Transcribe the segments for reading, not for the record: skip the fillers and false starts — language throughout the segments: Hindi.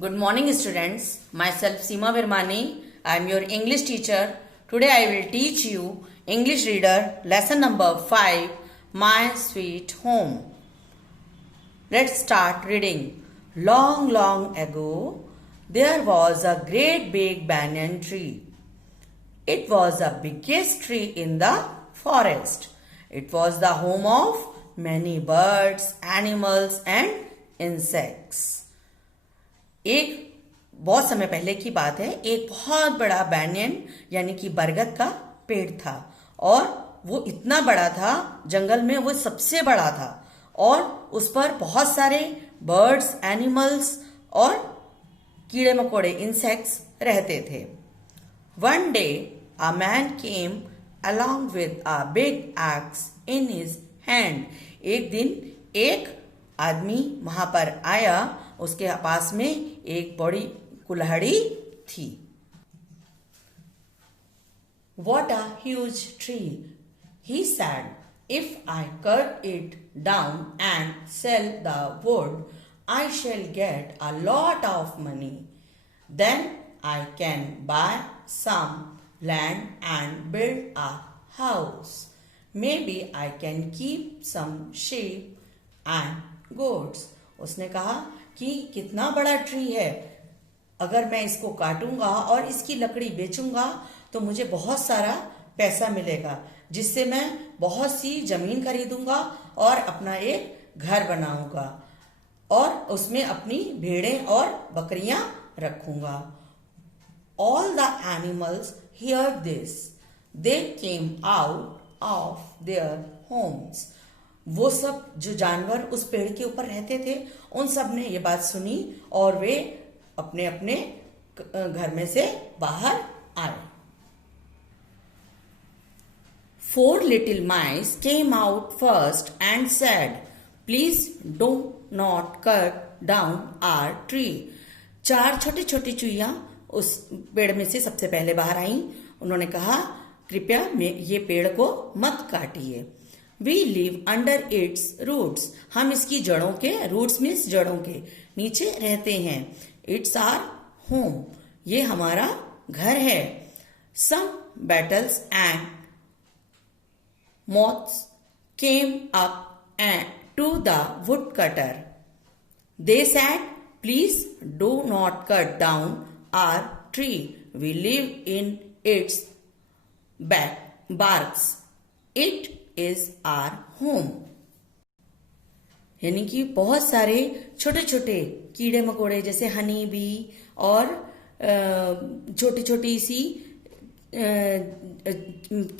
Good morning, students. Myself Seema Virmani. I am your English teacher. Today I will teach you English Reader lesson number 5, My Sweet Home. Let's start reading. Long, long ago, there was a great big banyan tree. It was the biggest tree in the forest. It was the home of many birds, animals, and insects. एक बहुत समय पहले की बात है, एक बहुत बड़ा बैंयन यानी कि बरगद का पेड़ था और वो इतना बड़ा था, जंगल में वो सबसे बड़ा था और उस पर बहुत सारे बर्ड्स, एनिमल्स और कीड़े मकोड़े, इंसेक्ट्स रहते थे. One day a man came along with a big axe in his hand. एक दिन एक आदमी वहां पर आया, उसके पास में एक बड़ी कुल्हाड़ी थी. What a huge tree, he said. If I cut it down and sell the wood, I shall get a lot of money. Then I can buy some land and build a house. Maybe I can keep some sheep and goats. उसने कहा कि कितना बड़ा ट्री है, अगर मैं इसको काटूंगा और इसकी लकड़ी बेचूंगा तो मुझे बहुत सारा पैसा मिलेगा, जिससे मैं बहुत सी जमीन खरीदूंगा और अपना एक घर बनाऊंगा और उसमें अपनी भेड़ें और बकरियां रखूंगा. All the animals heard this. They came out of their homes. वो सब जो जानवर उस पेड़ के ऊपर रहते थे, उन सब ने ये बात सुनी और वे अपने अपने घर में से बाहर आए. 4 little mice came out first and said, "Please do not cut down our tree." 4 छोटी छोटी चुईया उस पेड़ में से सबसे पहले बाहर आईं. उन्होंने कहा, कृपया ये पेड़ को मत काटिए. We live under its roots. हम इसकी जड़ों के, रूट्स मीन्स जड़ों के नीचे रहते हैं. It's our home. ये हमारा घर है. Some beetles and moths came up to the woodcutter. They said, "Please do not cut down our tree. We live in its barks. It is our home." यानी कि बहुत सारे छोटे छोटे कीड़े मकोड़े जैसे हनी बी और छोटी छोटी सी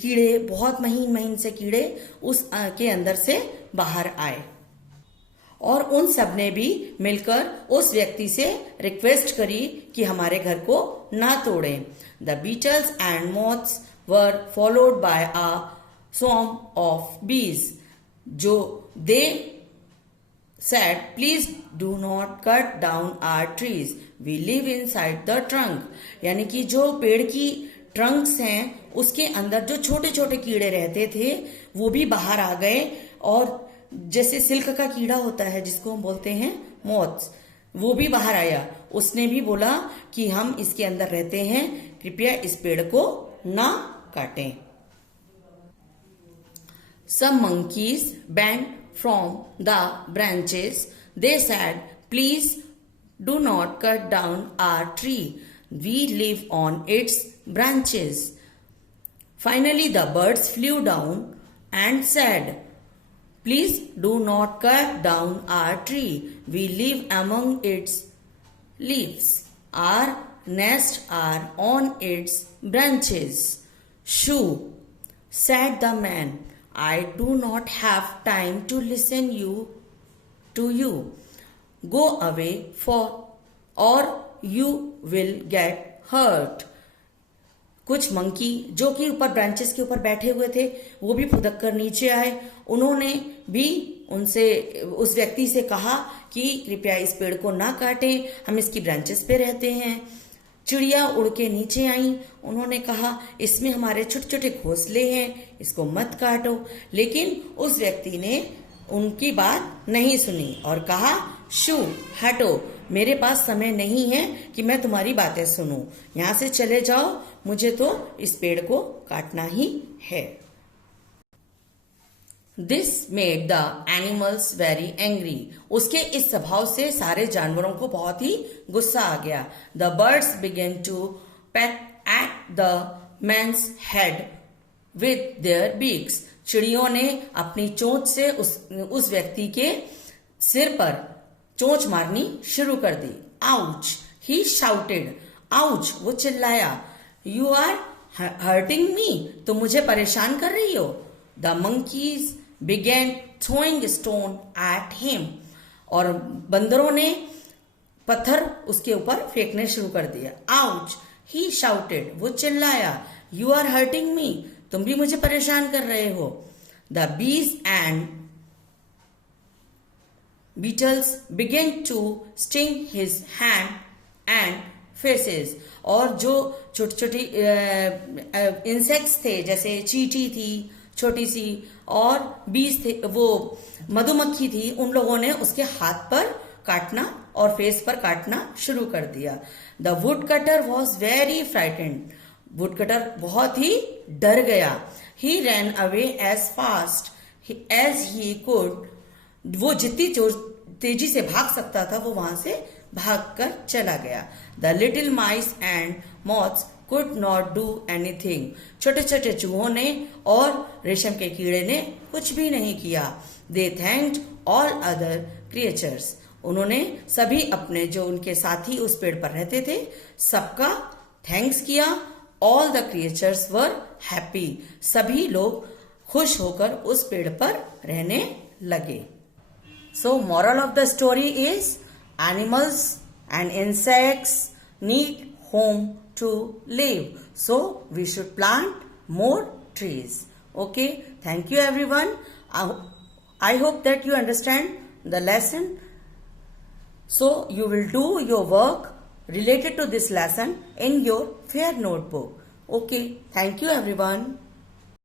कीड़े, बहुत महीन महीन से कीड़े उस के अंदर से बाहर आए और उन सब ने भी मिलकर उस व्यक्ति से रिक्वेस्ट करी कि हमारे घर को ना तोड़ें. The beetles and moths were followed by a swarm of bees. जो they said, "Please do not cut down our trees. We live inside the trunk." यानी कि जो पेड़ की ट्रंक्स हैं उसके अंदर जो छोटे छोटे कीड़े रहते थे वो भी बाहर आ गए. और जैसे सिल्क का कीड़ा होता है जिसको हम बोलते हैं मॉथ्स, वो भी बाहर आया. उसने भी बोला कि हम इसके अंदर रहते हैं, कृपया इस पेड़ को ना काटें. Some monkeys bent from the branches. They said, "Please do not cut down our tree. We live on its branches." Finally, the birds flew down and said, "Please do not cut down our tree. We live among its leaves. Our nests are on its branches." "Shoo," said the man. "I do not have time to listen to you. Go away or you will get hurt." कुछ मंकी जो कि ऊपर ब्रांचेस के ऊपर बैठे हुए थे वो भी फुदक कर नीचे आए. उन्होंने भी उनसे, उस व्यक्ति से कहा कि कृपया इस पेड़ को ना काटें, हम इसकी ब्रांचेस पे रहते हैं. चिड़िया उड़ के नीचे आई. उन्होंने कहा, इसमें हमारे छोटे छोटे घोंसले हैं, इसको मत काटो. लेकिन उस व्यक्ति ने उनकी बात नहीं सुनी और कहा, "शू, हटो, मेरे पास समय नहीं है कि मैं तुम्हारी बातें सुनूं। यहाँ से चले जाओ, मुझे तो इस पेड़ को काटना ही है। This made the animals very angry. उसके इस स्वभाव से सारे जानवरों को बहुत ही गुस्सा आ गया। The birds begin to peck at the man's head with their beaks. चिड़ियों ने अपनी चोंच से उस व्यक्ति के सिर पर चोंच मारनी शुरू कर दी। आउच, ही शाउटेड। आउच, वो चिल्लाया। यू आर हर्टिंग मी, तुम मुझे परेशान कर रही हो। The monkeys begin throwing stone at him. और बंदरों ने पत्थर उसके ऊपर फेंकने शुरू कर दिया। आउच, ही शाउटेड, वो चिल्लाया। यू आर हर्टिंग मी, तुम भी मुझे परेशान कर रहे हो। The bees and beetles begin to sting his hand and faces. और जो छोटी छोटी इंसेक्ट्स थे, जैसे चींटी थी छोटी सी, और बीज थे, वो मधुमक्खी थी, उन लोगों ने उसके हाथ पर काटना और फेस पर काटना शुरू कर दिया। The woodcutter was very frightened. Woodcutter बहुत ही डर गया। He ran away as fast as he could. वो जितनी तेजी से भाग सकता था वो वहां से भागकर चला गया। The little mice and moths could not do anything. छोटे छोटे चूहों ने और रेशम के कीड़े ने कुछ भी नहीं किया। दे थैंक्ड ऑल अदर क्रिएचर्स। उन्होंने सभी अपने जो उनके साथी उस पेड़ पर रहते थे सबका थैंक्स किया। All the creatures were happy. सभी लोग खुश होकर उस पेड़ पर रहने लगे। सो moral of the story is animals and insects need home to live, so we should plant more trees. Okay, thank you everyone. I hope that you understand the lesson, so you will do your work related to this lesson in your fair notebook. Okay, thank you everyone.